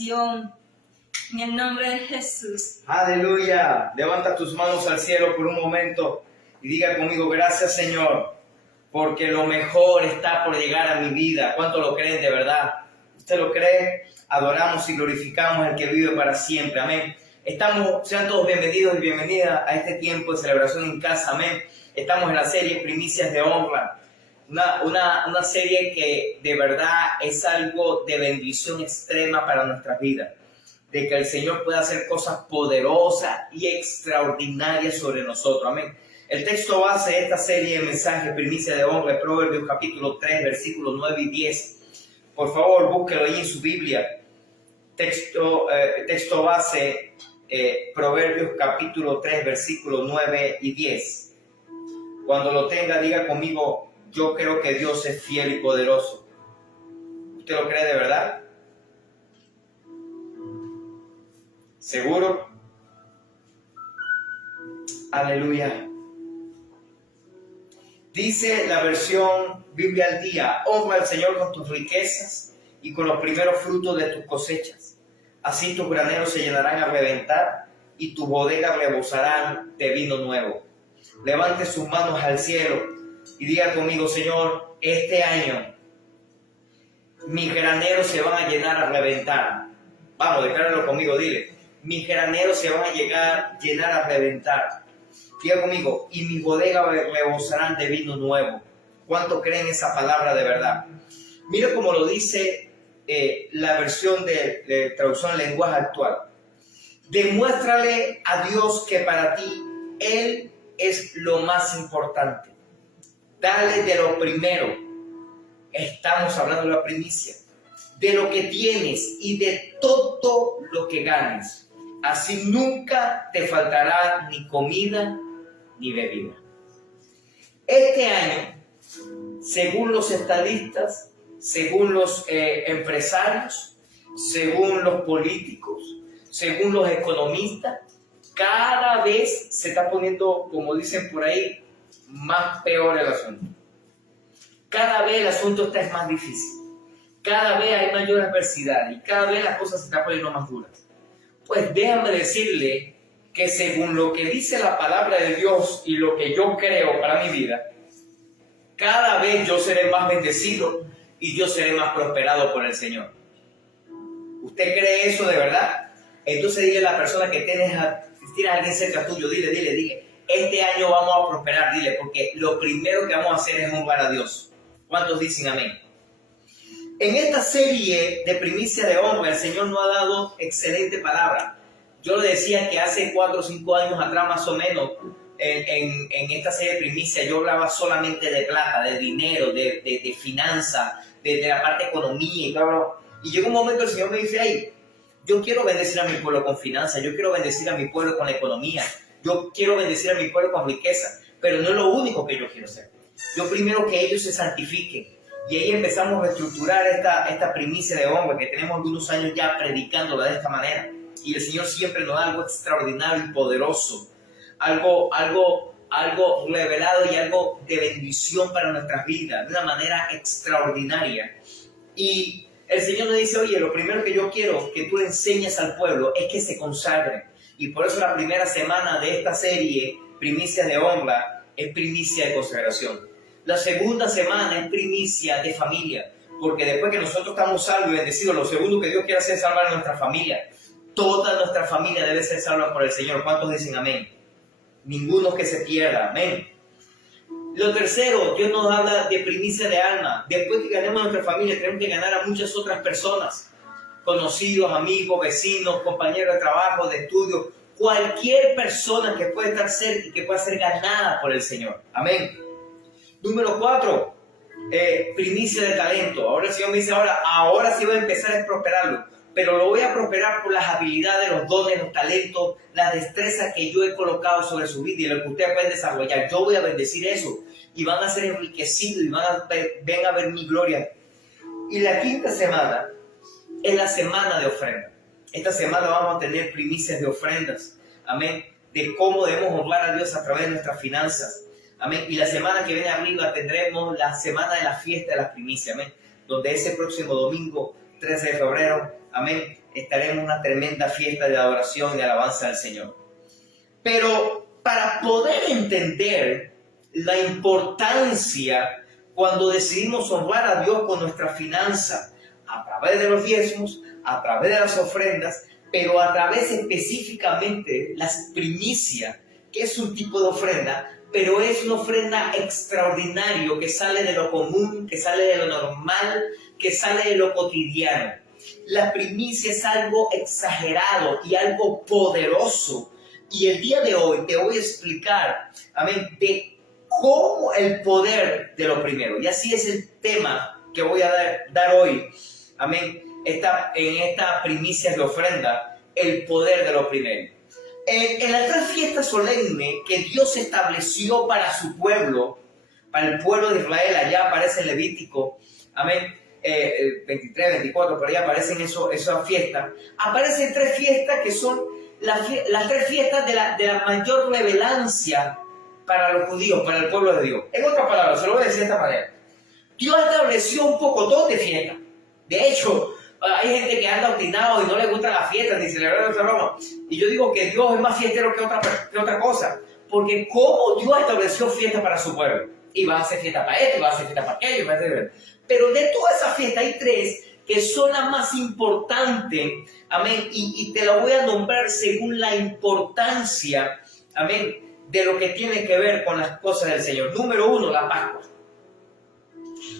En el nombre de Jesús. Aleluya. Levanta tus manos al cielo por un momento y diga conmigo: gracias, Señor, porque lo mejor está por llegar a mi vida. ¿Cuánto lo creen de verdad? ¿Usted lo cree? Adoramos y glorificamos al que vive para siempre. Amén. Sean todos bienvenidos y bienvenidas a este tiempo de celebración en casa. Amén. Estamos en la serie Primicias de Honra. Una serie que de verdad es algo de bendición extrema para nuestras vidas. De que el Señor pueda hacer cosas poderosas y extraordinarias sobre nosotros. Amén. El texto base de esta serie de mensajes, Primicia de Honra, de Proverbios capítulo 3, versículos 9 y 10. Por favor, búsquelo ahí en su Biblia. Texto base, Proverbios capítulo 3, versículos 9 y 10. Cuando lo tenga, diga conmigo: yo creo que Dios es fiel y poderoso. ¿Usted lo cree de verdad? ¿Seguro? Aleluya. Dice la versión Biblia al día: honra al Señor con tus riquezas y con los primeros frutos de tus cosechas. Así tus graneros se llenarán a reventar y tus bodegas rebosarán de vino nuevo. Levante sus manos al cielo y diga conmigo: Señor, este año mis graneros se van a llenar a reventar. Vamos, decláralo conmigo, dile: mis graneros se van a llenar a reventar. Diga conmigo: y mis bodegas rebosarán de vino nuevo. ¿Cuánto creen esa palabra de verdad? Mira cómo lo dice la versión de traducción al lenguaje actual. Demuéstrale a Dios que para ti Él es lo más importante. Dale de lo primero. Estamos hablando de la primicia. De lo que tienes y de todo lo que ganes. Así nunca te faltará ni comida ni bebida. Este año, según los estadistas, según los empresarios, según los políticos, según los economistas, cada vez se está poniendo, como dicen por ahí, más peor el asunto. Cada vez el asunto está más difícil. Cada vez hay mayor adversidad y cada vez las cosas se están poniendo más duras. Pues déjame decirle que según lo que dice la palabra de Dios y lo que yo creo para mi vida, cada vez yo seré más bendecido y yo seré más prosperado por el Señor. ¿Usted cree eso de verdad? Entonces dile a la persona que tienes a alguien cerca tuyo, dile, este año vamos a prosperar, dile, porque lo primero que vamos a hacer es honrar a Dios. ¿Cuántos dicen amén? En esta serie de Primicia de Honra, el Señor nos ha dado excelente palabra. Yo le decía que hace 4 o 5 años atrás, más o menos, en esta serie de Primicia, yo hablaba solamente de plata, de dinero, de finanzas, de la parte de economía y todo. Y llegó un momento el Señor me dice: hey, yo quiero bendecir a mi pueblo con finanzas, yo quiero bendecir a mi pueblo con la economía, yo quiero bendecir a mi pueblo con riqueza, pero no es lo único que yo quiero hacer. Yo primero que ellos se santifiquen. Y ahí empezamos a reestructurar esta primicia de honra que tenemos algunos años ya predicándola de esta manera. Y el Señor siempre nos da algo extraordinario y poderoso, algo revelado y algo de bendición para nuestras vidas, de una manera extraordinaria. Y el Señor nos dice: oye, lo primero que yo quiero que tú le enseñes al pueblo es que se consagren. Y por eso la primera semana de esta serie, Primicias de Honra, es primicia de consagración. La segunda semana es primicia de familia, porque después que nosotros estamos salvos y bendecidos, lo segundo que Dios quiere hacer es salvar a nuestra familia. Toda nuestra familia debe ser salva por el Señor. ¿Cuántos dicen amén? Ninguno que se pierda. Amén. Lo tercero, Dios nos habla de primicia de alma. Después que ganemos a nuestra familia, tenemos que ganar a muchas otras personas. Conocidos, amigos, vecinos, compañeros de trabajo, de estudio. Cualquier persona que pueda estar cerca y que pueda ser ganada por el Señor. Amén. Número 4, primicia de talento. Ahora el Señor me dice: ahora sí voy a empezar a prosperarlo. Pero lo voy a prosperar por las habilidades, los dones, los talentos, las destrezas que yo he colocado sobre su vida y lo que ustedes pueden desarrollar. Yo voy a bendecir eso y van a ser enriquecidos y van a ver mi gloria. Y la quinta semana es la semana de ofrenda. Esta semana vamos a tener primicias de ofrendas. Amén. De cómo debemos honrar a Dios a través de nuestras finanzas. Amén. Y la semana que viene arriba tendremos la semana de la fiesta de las primicias. Amén. Donde ese próximo domingo, 13 de febrero, amén, estaremos en una tremenda fiesta de adoración y de alabanza al Señor. Pero para poder entender la importancia cuando decidimos honrar a Dios con nuestra finanza, a través de los diezmos, a través de las ofrendas, pero a través específicamente de las primicias, que es un tipo de ofrenda, pero es una ofrenda extraordinaria que sale de lo común, que sale de lo normal, que sale de lo cotidiano. La primicia es algo exagerado y algo poderoso. Y el día de hoy te voy a explicar, amén, de cómo el poder de lo primero. Y así es el tema que voy a dar hoy, amén, en esta primicia de ofrenda, el poder de lo primero. En las tres fiestas solemnes que Dios estableció para su pueblo, para el pueblo de Israel, allá aparece en Levítico, amén, 23, 24, por ahí aparecen esas fiestas. Aparecen tres fiestas que son las tres fiestas de la mayor relevancia para los judíos, para el pueblo de Dios. En otras palabras, se lo voy a decir de esta manera. Dios estableció un pocotón de fiestas. De hecho, hay gente que anda obstinado y no le gustan las fiestas ni celebrar esta broma. Y yo digo que Dios es más fiestero que otra cosa. Porque como Dios estableció fiestas para su pueblo. Y va a hacer fiesta para esto, y va a hacer fiesta para aquello, y va a hacer... Pero de todas esas fiestas hay tres que son las más importantes, amén, y te las voy a nombrar según la importancia, amén, de lo que tiene que ver con las cosas del Señor. Número uno, la Pascua.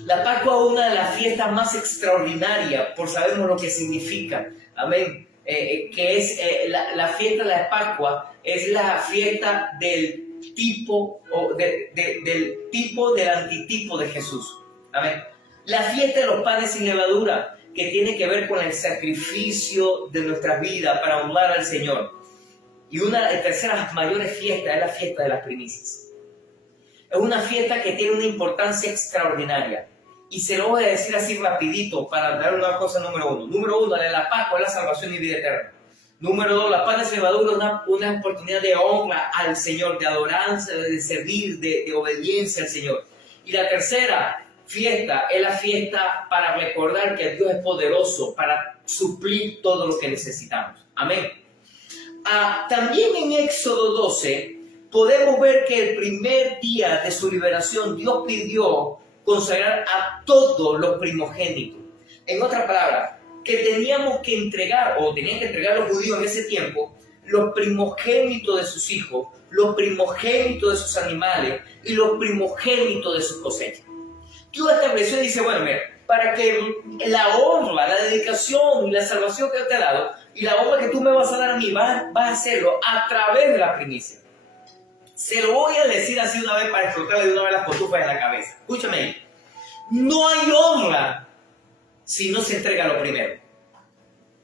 La Pascua es una de las fiestas más extraordinarias, por sabemos lo que significa, amén, que es la fiesta de la Pascua, es la fiesta del tipo, del antitipo de Jesús, amén. La fiesta de los panes sin levadura, que tiene que ver con el sacrificio de nuestras vidas para honrar al Señor. Y una de las terceras mayores fiestas es la fiesta de las primicias. Es una fiesta que tiene una importancia extraordinaria. Y se lo voy a decir así rapidito para dar una cosa número uno. Número uno, la Pascua es la salvación y vida eterna. Número dos, la panes sin levadura es una oportunidad de honra al Señor, de adoranza, de servir, de obediencia al Señor. Y la tercera fiesta es la fiesta para recordar que Dios es poderoso para suplir todo lo que necesitamos. Amén. También en Éxodo 12 podemos ver que el primer día de su liberación Dios pidió consagrar a todos los primogénitos. En otras palabras, que teníamos que entregar, o tenían que entregar los judíos en ese tiempo, los primogénitos de sus hijos, los primogénitos de sus animales y los primogénitos de sus cosechas. Dios estableció y dice, bueno, mira, para que la honra, la dedicación y la salvación que yo te he dado, y la honra que tú me vas a dar a mí, vas a hacerlo a través de la primicia. Se lo voy a decir así una vez para explotarle de una vez las cotufas en la cabeza. Escúchame, no hay honra si no se entrega lo primero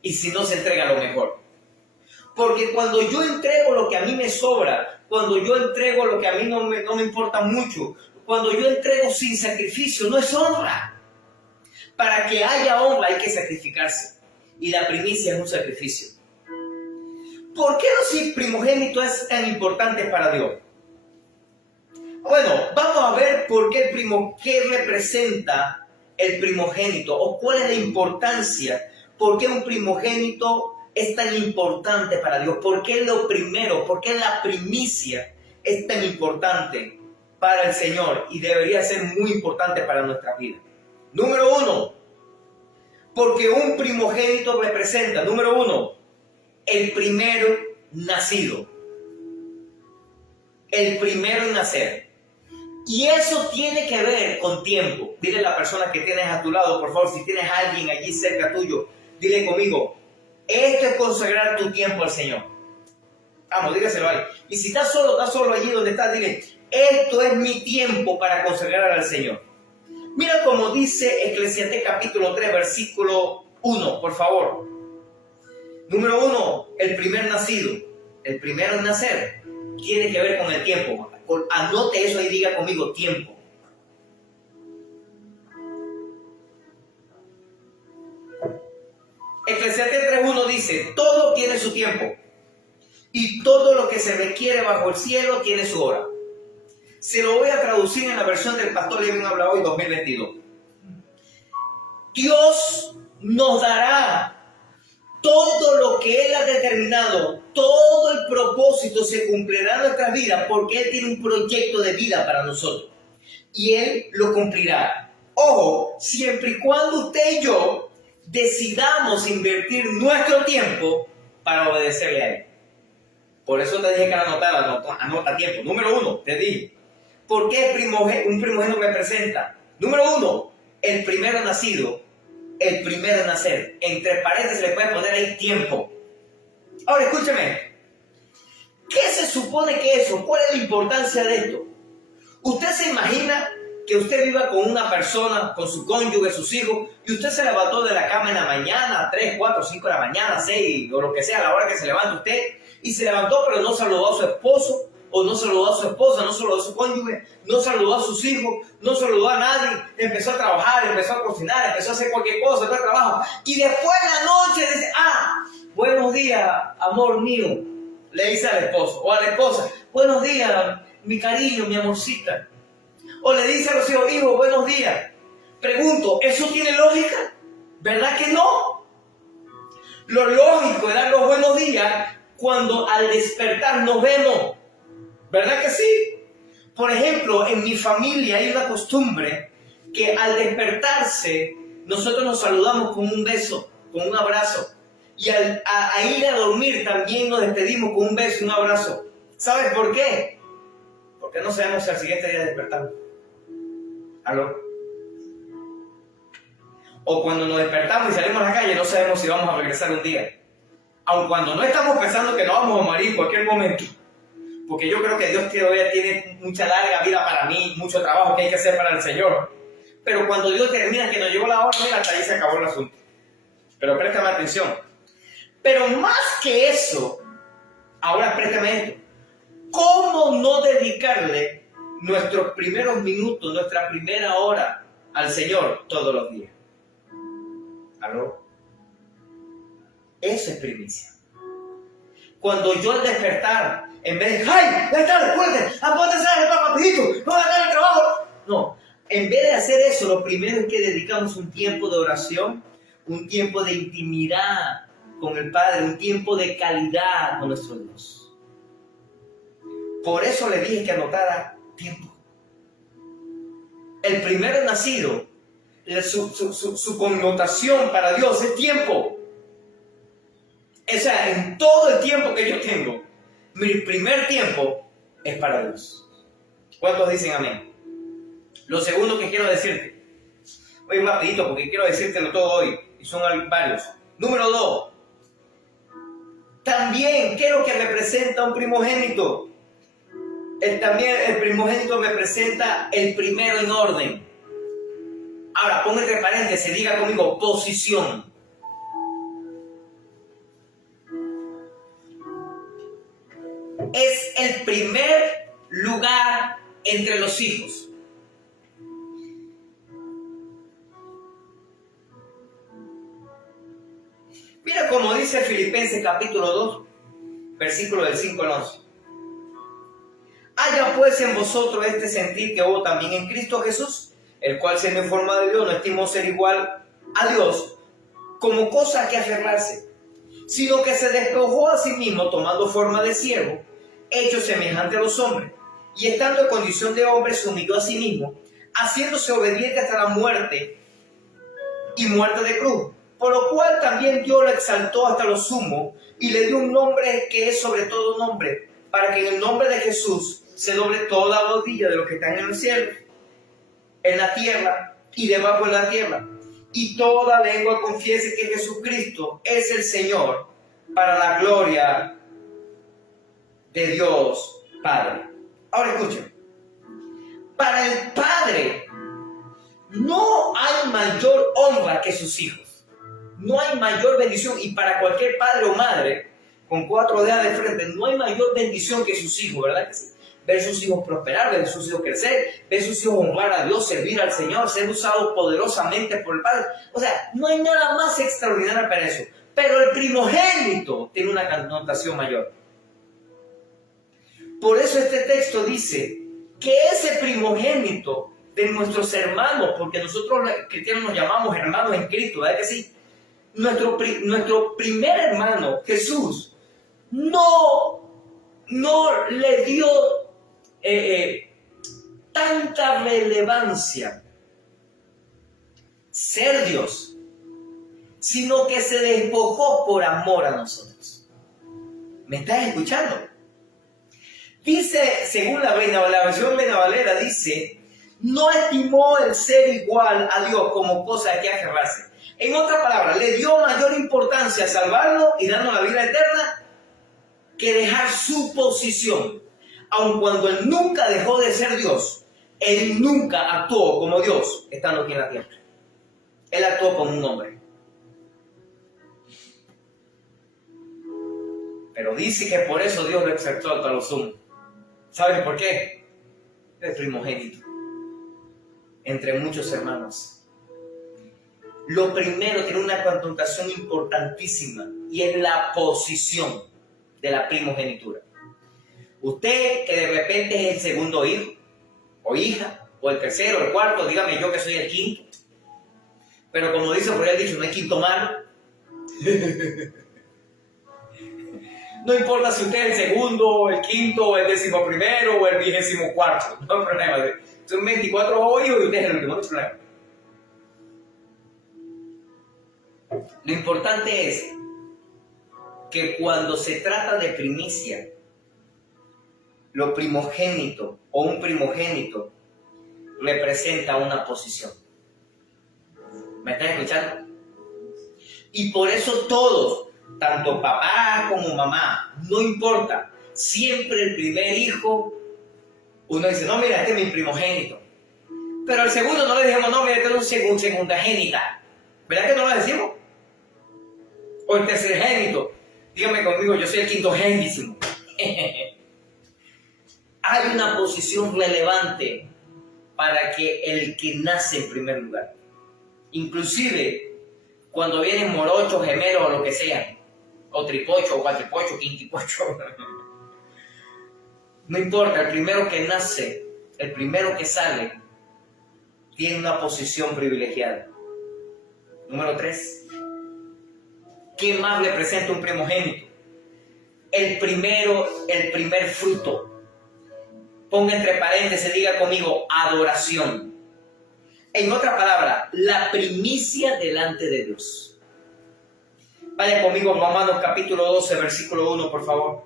y si no se entrega lo mejor. Porque cuando yo entrego lo que a mí me sobra, cuando yo entrego lo que a mí no me importa mucho, cuando yo entrego sin sacrificio, no es honra. Para que haya honra hay que sacrificarse. Y la primicia es un sacrificio. ¿Por qué los primogénitos es tan importante para Dios? Bueno, vamos a ver por qué qué representa el primogénito o cuál es la importancia. ¿Por qué un primogénito es tan importante para Dios? ¿Por qué lo primero? ¿Por qué la primicia es tan importante para el Señor y debería ser muy importante para nuestra vida? Número uno, porque un primogénito representa, número uno, el primero nacido. El primero en nacer. Y eso tiene que ver con tiempo. Dile a la persona que tienes a tu lado, por favor, si tienes a alguien allí cerca tuyo, dile conmigo, esto es consagrar tu tiempo al Señor. Vamos, dígaselo ahí. Y si estás solo allí donde estás, dile, esto es mi tiempo para consagrar al Señor. Mira como dice Eclesiastés capítulo 3, versículo 1, por favor. Número 1, el primer nacido, el primero en nacer, tiene que ver con el tiempo. Anote eso y diga conmigo, tiempo. Eclesiastés 3.1 dice, todo tiene su tiempo y todo lo que se requiere bajo el cielo tiene su hora. Se lo voy a traducir en la versión del Pastor Levin Habla Hoy 2022. Dios nos dará todo lo que Él ha determinado, todo el propósito se cumplirá en nuestras vidas porque Él tiene un proyecto de vida para nosotros. Y Él lo cumplirá. Ojo, siempre y cuando usted y yo decidamos invertir nuestro tiempo para obedecerle a Él. Por eso te dije que anota tiempo. Número 1, te dije, ¿por qué un primogénito representa? Número 1, el primero nacido, el primero en nacer. Entre paréntesis le puede poner ahí tiempo. Ahora escúcheme, ¿qué se supone que eso? ¿Cuál es la importancia de esto? ¿Usted se imagina que usted viva con una persona, con su cónyuge, sus hijos, y usted se levantó de la cama en la mañana, 3, 4, 5 de la mañana, 6, o lo que sea, a la hora que se levanta usted, y se levantó pero no saludó a su esposo, o no saludó a su esposa, no saludó a su cónyuge, no saludó a sus hijos, no saludó a nadie, empezó a trabajar, empezó a cocinar, empezó a hacer cualquier cosa, todo el trabajo, y después en la noche dice, buenos días, amor mío, le dice al esposo, o a la esposa, buenos días, mi cariño, mi amorcita. O le dice a los hijos, hijo, buenos días. Pregunto, ¿eso tiene lógica? ¿Verdad que no? Lo lógico es dar los buenos días cuando al despertar nos vemos. ¿Verdad que sí? Por ejemplo, en mi familia hay una costumbre que al despertarse nosotros nos saludamos con un beso, con un abrazo. Y a ir a dormir también nos despedimos con un beso y un abrazo. ¿Sabes por qué? Porque no sabemos si al siguiente día despertamos. ¿Aló? O cuando nos despertamos y salimos a la calle no sabemos si vamos a regresar un día. Aun cuando no estamos pensando que nos vamos a morir en cualquier momento. Porque yo creo que Dios todavía tiene mucha larga vida para mí, mucho trabajo que hay que hacer para el Señor. Pero cuando Dios termina que nos llegó la hora, mira, hasta ahí se acabó el asunto. Pero préstame atención. Pero más que eso, ahora préstame esto. ¿Cómo no dedicarle nuestros primeros minutos, nuestra primera hora al Señor todos los días? ¿Aló? Eso es primicia. Cuando yo al despertar, en vez de, ¡ay! ¡Ya está! ¡Recuerden! ¡Apóntense rapidito! ¡No hagan el trabajo! No, en vez de hacer eso, lo primero es que dedicamos un tiempo de oración, un tiempo de intimidad con el Padre, un tiempo de calidad con nuestro Dios. Por eso le dije que anotara tiempo. El primero nacido, su connotación para Dios es tiempo. O sea, en todo el tiempo que yo tengo, mi primer tiempo es para Dios. ¿Cuántos dicen amén? Lo segundo que quiero decirte, voy rapidito porque quiero decírtelo todo hoy, y son varios. Número 2, también, ¿qué es lo que representa un primogénito? También el primogénito representa el primero en orden. Ahora, pon entre paréntesis, diga conmigo, posición. Es el primer lugar entre los hijos. Mira como dice Filipenses capítulo 2, versículo del 5 al 11. Haya pues en vosotros este sentir que hubo también en Cristo Jesús, el cual siendo en forma de Dios no estimó ser igual a Dios como cosa que aferrarse, sino que se despojó a sí mismo tomando forma de siervo, hecho semejante a los hombres, y estando en condición de hombre se humilló a sí mismo, haciéndose obediente hasta la muerte y muerte de cruz, por lo cual también Dios lo exaltó hasta lo sumo y le dio un nombre que es sobre todo nombre, para que en el nombre de Jesús se doble toda rodilla de los que están en el cielo, en la tierra y debajo de la tierra, y toda lengua confiese que Jesucristo es el Señor, para la gloria de Dios Padre. Ahora escuchen, para el Padre no hay mayor honra que sus hijos, no hay mayor bendición, y para cualquier padre o madre con 4 dedos de frente no hay mayor bendición que sus hijos, ¿verdad que sí? Ver sus hijos prosperar, ver sus hijos crecer, ver sus hijos honrar a Dios, servir al Señor, ser usados poderosamente por el Padre. O sea, no hay nada más extraordinario para eso. Pero el primogénito tiene una connotación mayor. Por eso este texto dice que ese primogénito de nuestros hermanos, porque nosotros los cristianos nos llamamos hermanos en Cristo, ¿verdad que sí? nuestro primer hermano, Jesús, no le dio tanta relevancia ser Dios, sino que se despojó por amor a nosotros. ¿Me estás escuchando? Dice, según la versión Reina Valera, dice, no estimó el ser igual a Dios como cosa de que aferrarse. En otras palabras, le dio mayor importancia a salvarnos y darnos la vida eterna que dejar su posición. Aun cuando Él nunca dejó de ser Dios, Él nunca actuó como Dios estando aquí en la tierra. Él actuó como un hombre. Pero dice que por eso Dios lo exaltó hasta lo sumo. ¿Sabes por qué? El primogénito entre muchos hermanos. Lo primero tiene una connotación importantísima y es la posición de la primogenitura. Usted que de repente es el segundo hijo o hija, o el tercero, o el cuarto, dígame yo que soy el quinto. Pero como dice por ahí el dicho, no hay quinto malo. No importa si usted es el segundo, el quinto, o el 11º, o el 24º. No hay problema. Son 24 hijos y usted es el último. No hay problema. Lo importante es que cuando se trata de primicia, lo primogénito o un primogénito representa una posición. ¿Me están escuchando? Y por eso todos, tanto papá como mamá, no importa, siempre el primer hijo, uno dice, no, mira, este es mi primogénito. Pero al segundo no le decimos, no, mira, este es un segundagénita. ¿Verdad que no lo decimos? O el tercergénito. Dígame conmigo, yo soy el quintogénito. Hay una posición relevante para que el que nace en primer lugar. Inclusive, cuando vienen morochos, gemelos o lo que sea, o tripocho, o cuatripocho, quintipocho, no importa, el primero que nace, el primero que sale, tiene una posición privilegiada. Número 3. ¿Qué más le presenta un primogénito? El primer fruto. Ponga entre paréntesis, diga conmigo, adoración. En otra palabra, la primicia delante de Dios. Vaya conmigo a Romanos capítulo 12, versículo 1, por favor.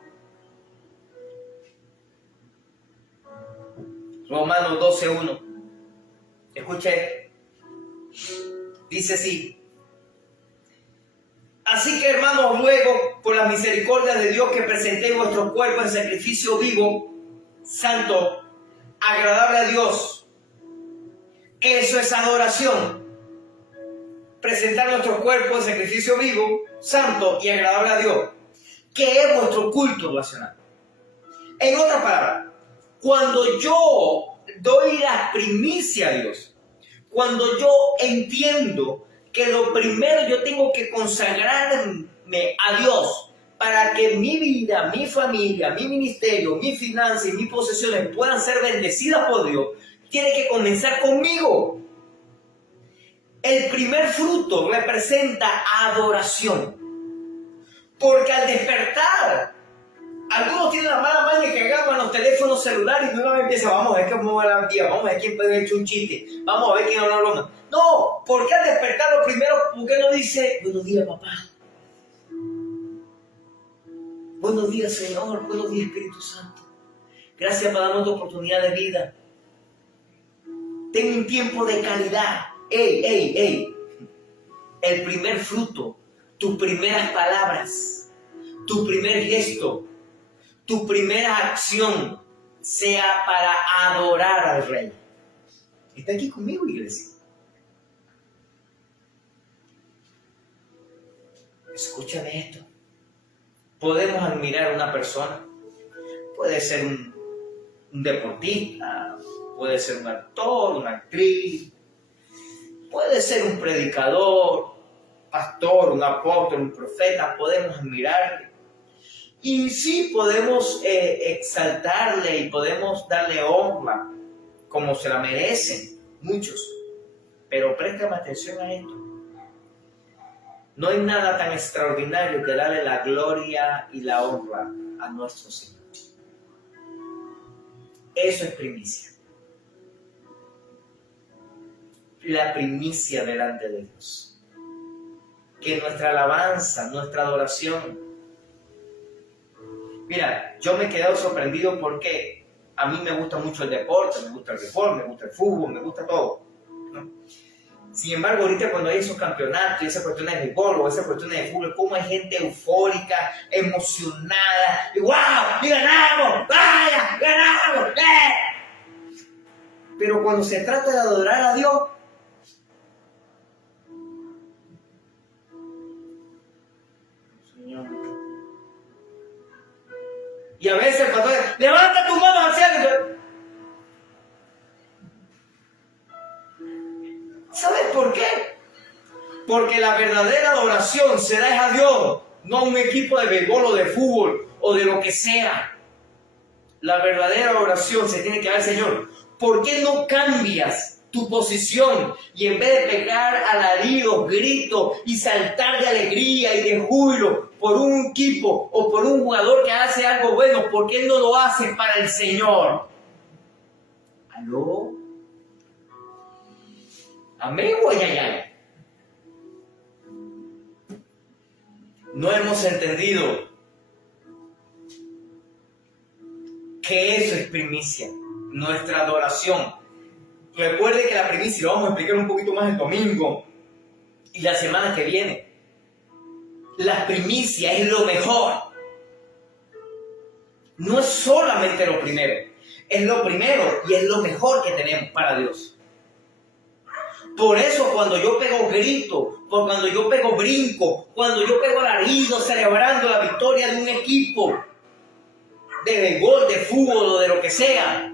Romanos 12, 1. Escuche. Dice así. Así que, hermanos, ruego por las misericordias de Dios que presentéis vuestros cuerpos en sacrificio vivo, santo, agradable a Dios. Eso es adoración. Presentar nuestros cuerpos en sacrificio vivo, santo y agradable a Dios, que es vuestro culto racional. En otras palabras, cuando yo doy la primicia a Dios, cuando yo entiendo que lo primero yo tengo que consagrarme a Dios para que mi vida, mi familia, mi ministerio, mi finanzas y mis posesiones puedan ser bendecidas por Dios, tiene que comenzar conmigo. El primer fruto representa adoración. Porque al despertar, algunos tienen la mala maña que agarran los teléfonos celulares y de una vez empiezan, vamos a ver cómo va la día, vamos a ver quién puede haber hecho un chiste, vamos a ver quién habló broma. No, porque al despertar lo primero, ¿por qué no dice, buenos días papá? Buenos días Señor, buenos días Espíritu Santo. Gracias por darnos tu oportunidad de vida. Ten un tiempo de calidad. ¡Ey! El primer fruto, tus primeras palabras, tu primer gesto, tu primera acción sea para adorar al Rey. ¿Está aquí conmigo, iglesia? Escúchame esto. Podemos admirar a una persona. Puede ser un deportista, puede ser un actor, una actriz, puede ser un predicador, pastor, un apóstol, un profeta. Podemos admirarle. Y sí, podemos exaltarle y podemos darle honra como se la merecen muchos. Pero préstame atención a esto. No hay nada tan extraordinario que darle la gloria y la honra a nuestro Señor. Eso es primicia. La primicia delante de Dios. Que nuestra alabanza, nuestra adoración. Mira, yo me he quedado sorprendido porque a mí me gusta mucho el deporte, me gusta el deporte, me gusta el fútbol, me gusta todo, ¿no? Sin embargo, ahorita cuando hay esos campeonatos, esas cuestiones de béisbol o esas cuestiones de fútbol, cómo hay gente eufórica, emocionada, y ¡wow! ¡Y ganamos! ¡Vaya! ¡Ganamos! Pero cuando se trata de adorar a Dios, Señor. Y a veces el pastor dice, levanta tu mano al cielo. ¿Sabes por qué? Porque la verdadera adoración se da a Dios, no a un equipo de béisbol o de fútbol o de lo que sea. La verdadera oración se tiene que dar al Señor. ¿Por qué no cambias tu posición y en vez de pegar alaridos, gritos y saltar de alegría y de júbilo por un equipo o por un jugador que hace algo bueno, por qué no lo haces para el Señor? ¿Aló? ¿Amén o ay? No hemos entendido que eso es primicia, nuestra adoración. Recuerde que la primicia, lo vamos a explicar un poquito más el domingo y la semana que viene. La primicia es lo mejor. No es solamente lo primero, es lo primero y es lo mejor que tenemos para Dios. Por eso cuando yo pego grito, cuando yo pego brinco, cuando yo pego alarido celebrando la victoria de un equipo de béisbol, de fútbol o de lo que sea,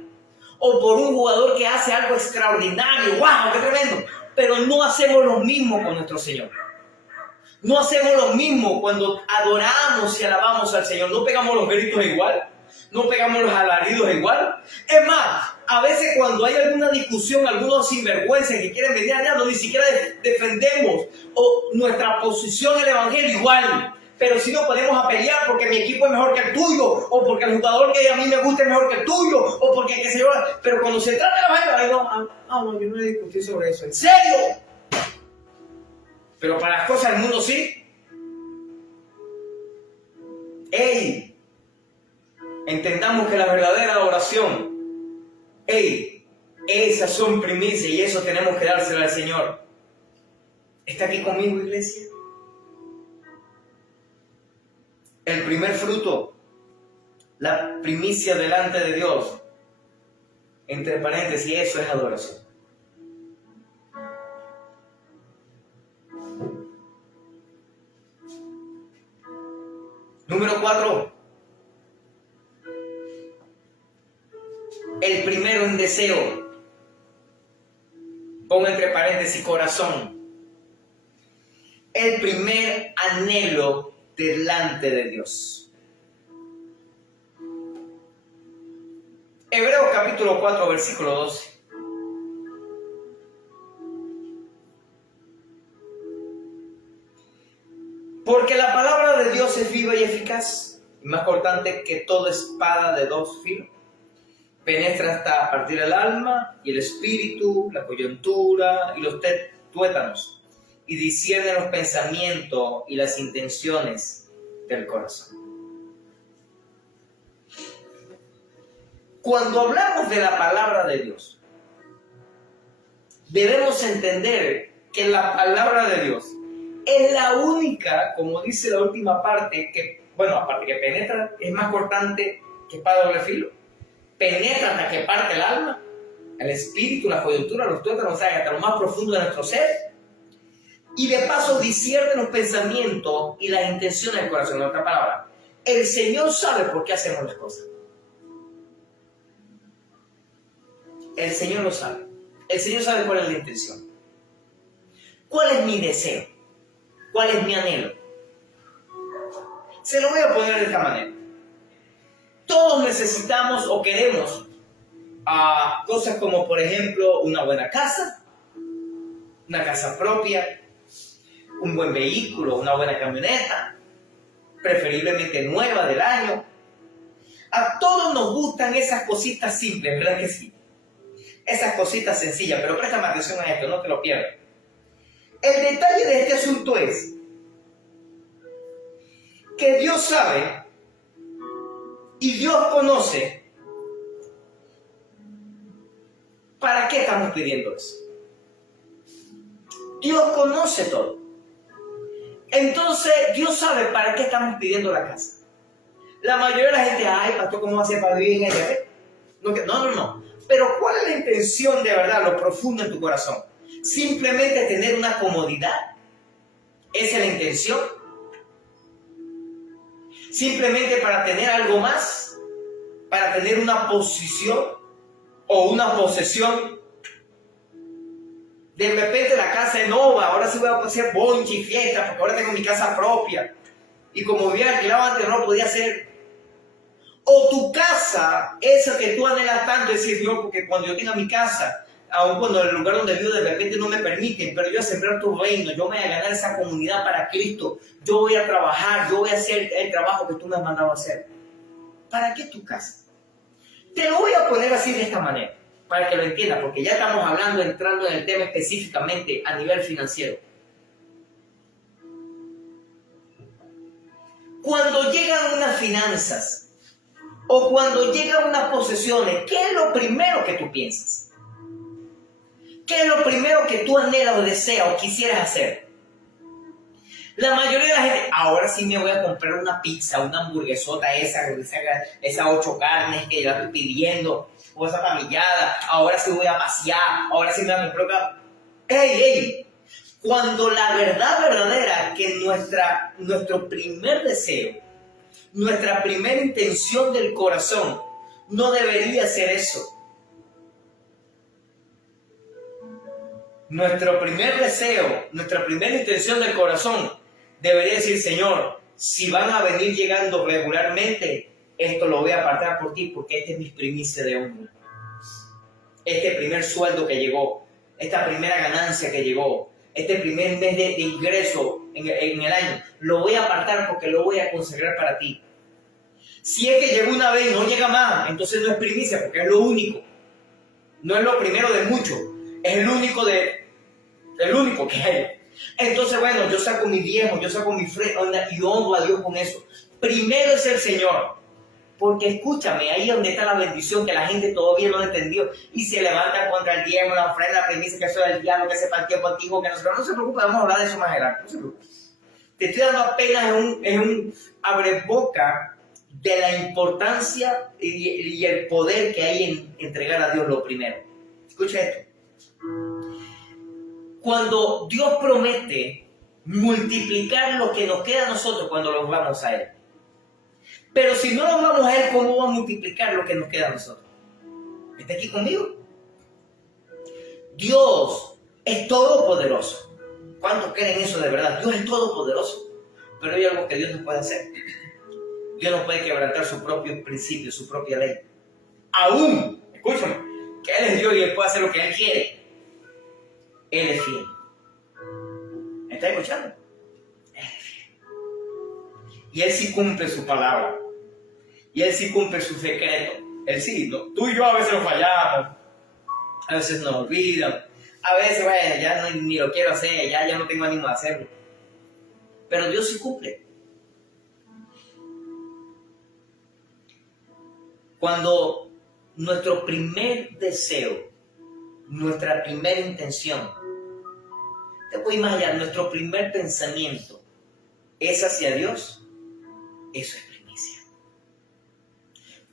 o por un jugador que hace algo extraordinario, ¡wow! ¡Qué tremendo! Pero no hacemos lo mismo con nuestro Señor. No hacemos lo mismo cuando adoramos y alabamos al Señor. No pegamos los gritos igual, no pegamos los alaridos igual. Es más, a veces cuando hay alguna discusión, algunos sinvergüenzas que quieren venir allá, no ni siquiera defendemos o nuestra posición en el Evangelio igual. Pero si nos ponemos a pelear porque mi equipo es mejor que el tuyo, o porque el jugador que a mí me gusta es mejor que el tuyo, o porque qué sé yo. Pero cuando se trata de la Evangelio, no, yo no he discutido sobre eso. ¿En serio? Pero para las cosas del mundo sí. ¡Ey! Entendamos que la verdadera adoración, esas son primicias y eso tenemos que dárselo al Señor. ¿Está aquí conmigo, iglesia? El primer fruto, la primicia delante de Dios, entre paréntesis, eso es adoración. Número 4. El primero en deseo. Pongo entre paréntesis corazón. El primer anhelo delante de Dios. Hebreos capítulo 4, versículo 12. Porque la palabra de Dios es viva y eficaz, y más cortante que toda espada de dos filos. Penetra hasta partir el alma y el espíritu, la coyuntura y los tuétanos, y discierne los pensamientos y las intenciones del corazón. Cuando hablamos de la palabra de Dios, debemos entender que la palabra de Dios es la única, como dice la última parte, que, bueno, aparte que penetra, es más cortante que espada de doble filo. Penetra hasta que parte el alma, el espíritu, la coyuntura, los tuétanos, o sea, hasta lo más profundo de nuestro ser. Y de paso discierne los pensamientos y las intenciones del corazón. En otra palabra, el Señor sabe por qué hacemos las cosas. El Señor lo sabe. El Señor sabe cuál es la intención. ¿Cuál es mi deseo? ¿Cuál es mi anhelo? Se lo voy a poner de esta manera. Todos necesitamos o queremos cosas como, por ejemplo, una buena casa, una casa propia, un buen vehículo, una buena camioneta, preferiblemente nueva del año. A todos nos gustan esas cositas simples, ¿verdad que sí? Esas cositas sencillas, pero préstame atención a esto, no te lo pierdas. El detalle de este asunto es que Dios sabe y Dios conoce para qué estamos pidiendo eso. Dios conoce todo. Entonces, Dios sabe para qué estamos pidiendo la casa. La mayoría de la gente, ay, pastor, ¿cómo va a ser para vivir en ella? No. Pero ¿cuál es la intención de verdad, lo profundo en tu corazón? Simplemente tener una comodidad. ¿Esa es la intención? Simplemente para tener algo más, para tener una posición o una posesión. De repente la casa es nueva, ahora sí voy a hacer bonche y fiesta, porque ahora tengo mi casa propia. Y como vivía alquilado antes, no lo podía hacer. O tu casa, esa que tú anhelas tanto, decir, Dios, porque cuando yo tenga mi casa, aun cuando el lugar donde vivo de repente no me permiten, pero yo voy a sembrar tu reino, yo voy a ganar esa comunidad para Cristo, yo voy a trabajar, yo voy a hacer el trabajo que tú me has mandado a hacer. ¿Para qué tu casa? Te lo voy a poner así de esta manera, para que lo entiendas, porque ya estamos hablando, entrando en el tema específicamente a nivel financiero. Cuando llegan unas finanzas, o cuando llegan unas posesiones, ¿qué es lo primero que tú piensas? ¿Qué es lo primero que tú anhelas o deseas o quisieras hacer? La mayoría de la gente, ahora sí me voy a comprar una pizza, una hamburguesota, esas 8 carnes que yo estoy pidiendo, o esa parrillada, ahora sí voy a pasear, ahora sí me voy a comprar. ¡Ey! Cuando la verdad verdadera, que nuestro primer deseo, nuestra primera intención del corazón no debería ser eso. Nuestro primer deseo, nuestra primera intención del corazón debería decir, Señor, si van a venir llegando regularmente, esto lo voy a apartar por ti porque este es mi primicia de honra. Este primer sueldo que llegó, esta primera ganancia que llegó, este primer mes de ingreso en el año, lo voy a apartar porque lo voy a consagrar para ti. Si es que llegó una vez y no llega más, entonces no es primicia porque es lo único. No es lo primero de muchos, es el único que hay. Entonces, bueno, yo saco mi diezmo, yo saco mi ofrenda y honro a Dios con eso. Primero es el Señor. Porque escúchame, ahí es donde está la bendición que la gente todavía no ha entendido y se levanta contra el diezmo, la ofrenda, la premisa, que eso es el diablo, que se partió contigo, que no se preocupe, vamos a hablar de eso más adelante. No se preocupe. Te estoy dando apenas un abreboca de la importancia y el poder que hay en entregar a Dios lo primero. Escucha esto. Cuando Dios promete multiplicar lo que nos queda a nosotros cuando nos vamos a Él. Pero si no nos vamos a Él, ¿cómo va a multiplicar lo que nos queda a nosotros? ¿Está aquí conmigo? Dios es todopoderoso. ¿Cuántos creen eso de verdad? Dios es todopoderoso. Pero hay algo que Dios no puede hacer. Dios no puede quebrantar sus propios principios, su propia ley. Aún, escúchame, que Él es Dios y Él puede hacer lo que Él quiere. Él es fiel. ¿Me está escuchando? Él es fiel. Y Él sí cumple su palabra. Y Él sí cumple su secreto. Él sí, ¿no? Tú y yo a veces nos fallamos. A veces nos olvidan. A veces, bueno, ya ni lo quiero hacer, ya no tengo ánimo de hacerlo. Pero Dios sí cumple. Cuando nuestro primer deseo, nuestra primera intención, te voy más allá, nuestro primer pensamiento es hacia Dios, eso es primicia.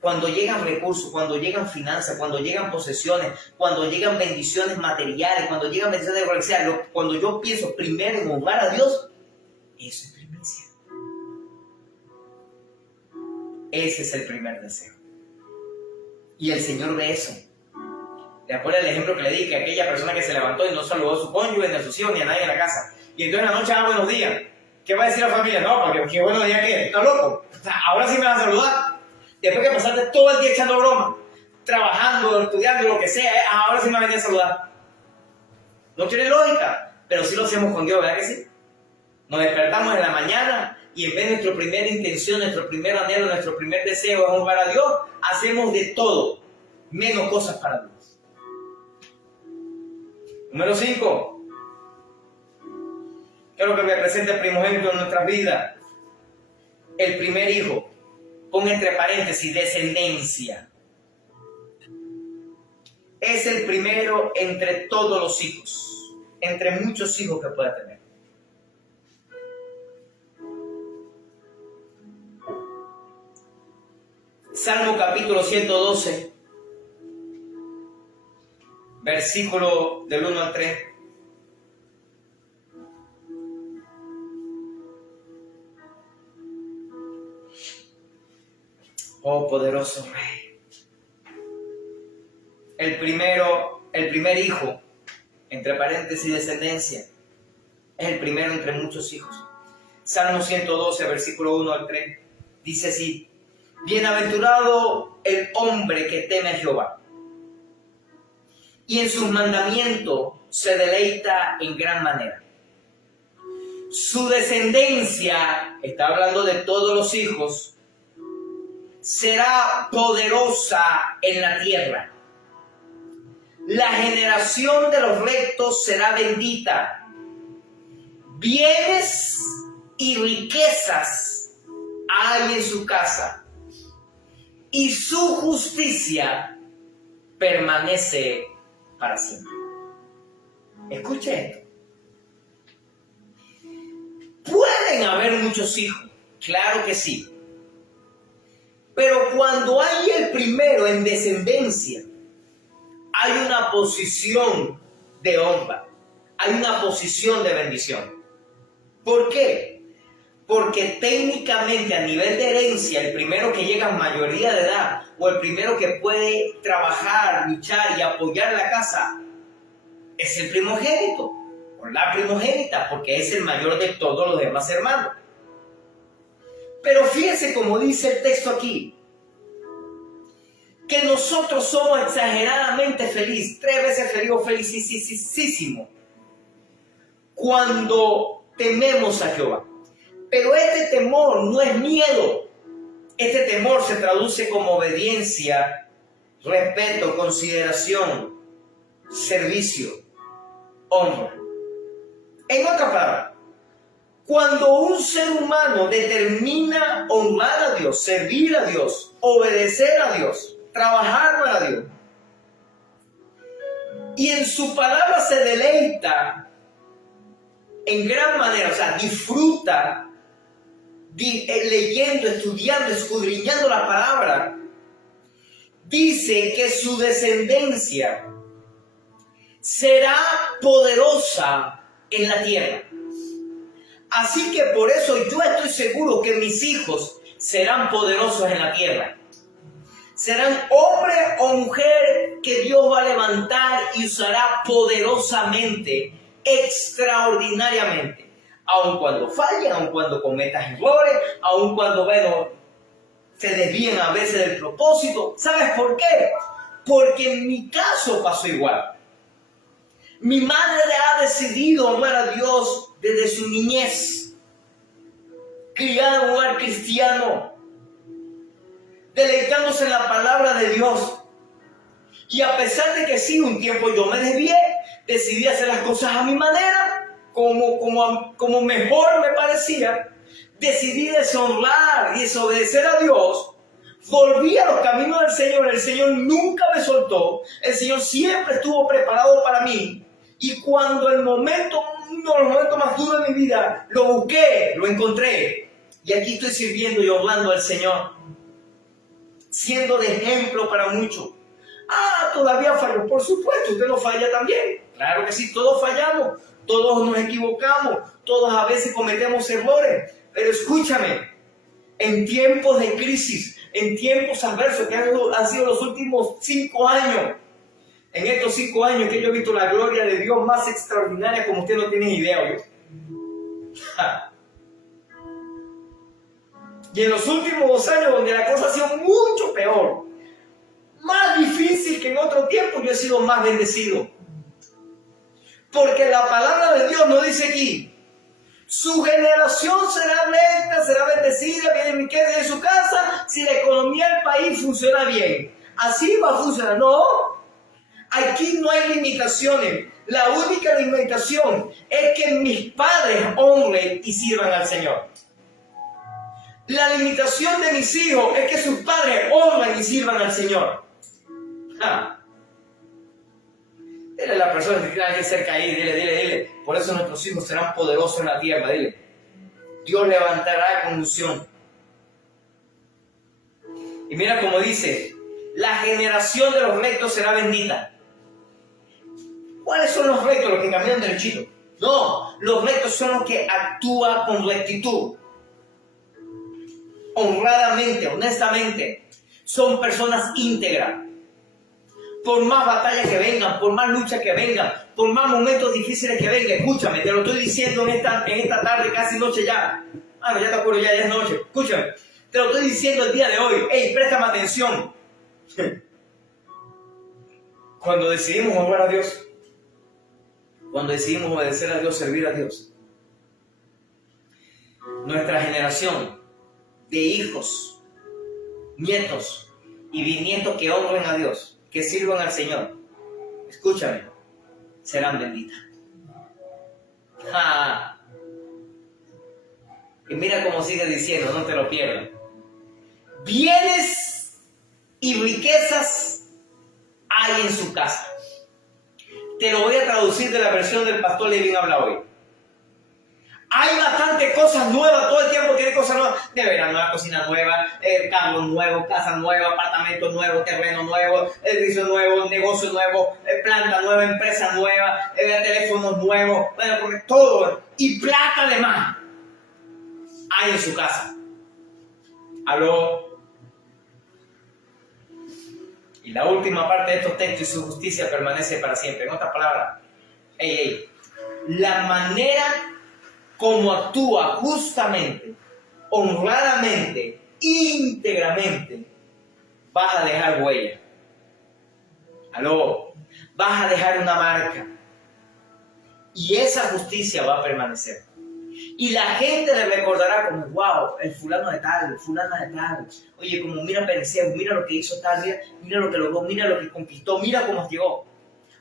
Cuando llegan recursos, cuando llegan finanzas, cuando llegan posesiones, cuando llegan bendiciones materiales, cuando llegan bendiciones de cualquier, cuando yo pienso primero en honrar a Dios, eso es primicia. Ese es el primer deseo. Y el Señor ve eso. ¿Te acuerdas del ejemplo que le di? Que aquella persona que se levantó y no saludó a su cónyuge, ni a sus hijos, ni a nadie en la casa. Y entonces en la noche, buenos días. ¿Qué va a decir la familia? No, porque ¿qué buenos días qué? ¿Estás loco? O sea, ahora sí me vas a saludar. Después que pasaste todo el día echando broma, trabajando, estudiando, lo que sea, ahora sí me venía a saludar. No tiene lógica, pero sí lo hacemos con Dios, ¿verdad que sí? Nos despertamos en la mañana y en vez de nuestra primera intención, nuestro primer anhelo, nuestro primer deseo es honrar a Dios, hacemos de todo, menos cosas para Dios. Número 5. ¿Qué es lo que representa el primogénito en nuestras vidas? El primer hijo. Pon entre paréntesis, descendencia. Es el primero entre todos los hijos, entre muchos hijos que pueda tener. Salmo capítulo 112, versículo del 1 al 3. Oh poderoso Rey. El primer hijo, entre paréntesis descendencia, es el primero entre muchos hijos. Salmo 112, versículo 1 al 3, dice así: bienaventurado el hombre que teme a Jehová, y en sus mandamientos se deleita en gran manera. Su descendencia, está hablando de todos los hijos, será poderosa en la tierra. La generación de los rectos será bendita. Bienes y riquezas hay en su casa, y su justicia permanece para siempre. Escuche esto. ¿Pueden haber muchos hijos? Claro que sí. Pero cuando hay el primero en descendencia, hay una posición de honra, hay una posición de bendición. ¿Por qué? Porque técnicamente a nivel de herencia, el primero que llega a mayoría de edad o el primero que puede trabajar, luchar y apoyar la casa es el primogénito o la primogénita, porque es el mayor de todos los demás hermanos. Pero fíjense como dice el texto aquí, que nosotros somos exageradamente felices, 3 veces feliz o felicísimo, cuando tememos a Jehová. Pero este temor no es miedo. Este temor se traduce como obediencia, respeto, consideración, servicio, honra. En otras palabras, cuando un ser humano determina honrar a Dios, servir a Dios, obedecer a Dios, trabajar para Dios, y en su palabra se deleita en gran manera, o sea, disfruta leyendo, estudiando, escudriñando la palabra, dice que su descendencia será poderosa en la tierra. Así que por eso yo estoy seguro que mis hijos serán poderosos en la tierra. Serán hombre o mujer que Dios va a levantar y usará poderosamente, extraordinariamente. Aun cuando fallen, aun cuando cometan errores, aun cuando, se desvíen a veces del propósito. ¿Sabes por qué? Porque en mi caso pasó igual. Mi madre ha decidido honrar a Dios desde su niñez, criada en un hogar cristiano, deleitándose en la palabra de Dios. Y a pesar de que sí, un tiempo yo me desvié, decidí hacer las cosas a mi manera, como mejor me parecía, decidí deshonrar y desobedecer a Dios, volví a los caminos del Señor, el Señor nunca me soltó, el Señor siempre estuvo preparado para mí, y cuando uno de los momentos más duros de mi vida, lo busqué, lo encontré, y aquí estoy sirviendo y honrando al Señor, siendo de ejemplo para muchos. Todavía fallo, por supuesto, usted no falla también, claro que sí, todos fallamos, todos nos equivocamos, todos a veces cometemos errores, pero escúchame, en tiempos de crisis, en tiempos adversos que han sido los últimos 5 años, en estos 5 años que yo he visto la gloria de Dios más extraordinaria como usted no tiene idea, ¿oye? Y en los últimos 2 años donde la cosa ha sido mucho peor, más difícil que en otro tiempo, yo he sido más bendecido. Porque la palabra de Dios nos dice aquí, Su generación será recta, será bendecida, viene riqueza en su casa, si la economía del país funciona bien. Así va a funcionar. No, aquí no hay limitaciones. La única limitación es que mis padres honren y sirvan al Señor. La limitación de mis hijos es que sus padres honren y sirvan al Señor. Dile a la persona que tiene alguien cerca ahí, dile. Por eso nuestros hijos serán poderosos en la tierra, dile. Dios levantará con unción. Y mira cómo dice, la generación de los rectos será bendita. ¿Cuáles son los rectos? Los que caminan derechito. No, los rectos son los que actúan con rectitud. Honradamente, honestamente. Son personas íntegras. Por más batallas que vengan, por más luchas que vengan, por más momentos difíciles que vengan, escúchame, te lo estoy diciendo en esta tarde, casi noche ya. No, ya te acuerdo, ya es noche. Escúchame, te lo estoy diciendo el día de hoy. Ey, préstame atención. Cuando decidimos honrar a Dios, cuando decidimos obedecer a Dios, servir a Dios, nuestra generación de hijos, nietos y bisnietos que honren a Dios, que sirvan al Señor, escúchame, serán benditas. Y mira cómo sigue diciendo, no te lo pierdas. Bienes y riquezas hay en su casa. Te lo voy a traducir de la versión del pastor Levin habla hoy. Hay bastantes cosas nuevas, todo el tiempo tiene cosas nuevas. De verano, nueva cocina nueva, carro nuevo, casa nueva, apartamento nuevo, terreno nuevo, edificio nuevo, negocio nuevo, planta nueva, empresa nueva, teléfonos nuevos, bueno, porque todo. Y plata además hay en su casa. Aló. Y la última parte de estos textos, y su justicia permanece para siempre. En otras palabras, la manera como actúa justamente, honradamente, íntegramente, vas a dejar huella. Aló, vas a dejar una marca. Y esa justicia va a permanecer. Y la gente le recordará como, wow, el fulano de tal, fulana de tal. Oye, como mira Pereceo, mira lo que hizo tal día, mira lo que logró, mira lo que conquistó, mira cómo llegó.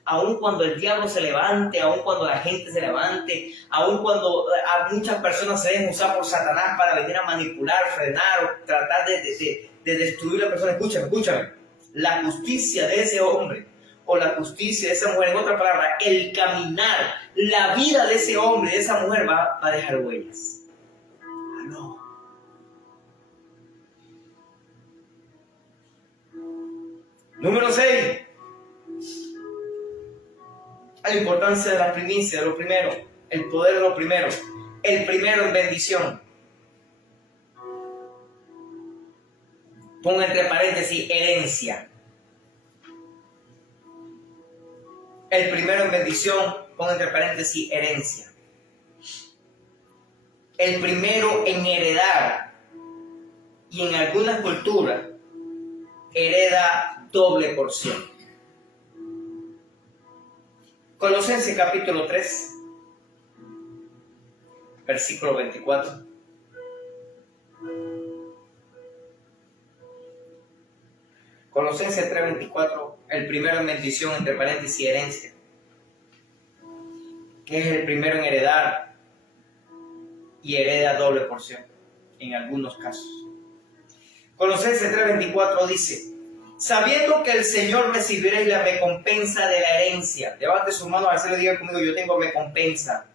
Aun cuando el diablo se levante, aun cuando la gente se levante, aun cuando a muchas personas se dejen usar por Satanás para venir a manipular, frenar o tratar de destruir a la persona. Escúchame. La justicia de ese hombre o la justicia de esa mujer, en otra palabra, el caminar, la vida de ese hombre, de esa mujer va a dejar huellas. No. Número 6. La importancia de la primicia, de lo primero, el poder de lo primero, el primero en bendición. Ponga entre paréntesis herencia. El primero en bendición, ponga entre paréntesis herencia. El primero en heredar, y en algunas culturas hereda doble porción. Colosenses capítulo 3, versículo 24. Colosenses 3, 24, el primero en bendición, entre paréntesis, herencia, que es el primero en heredar y hereda doble porción, en algunos casos. Colosenses 3, 24 dice, sabiendo que el Señor recibiréis la recompensa de la herencia. Levante su mano al cielo y diga conmigo, yo tengo recompensa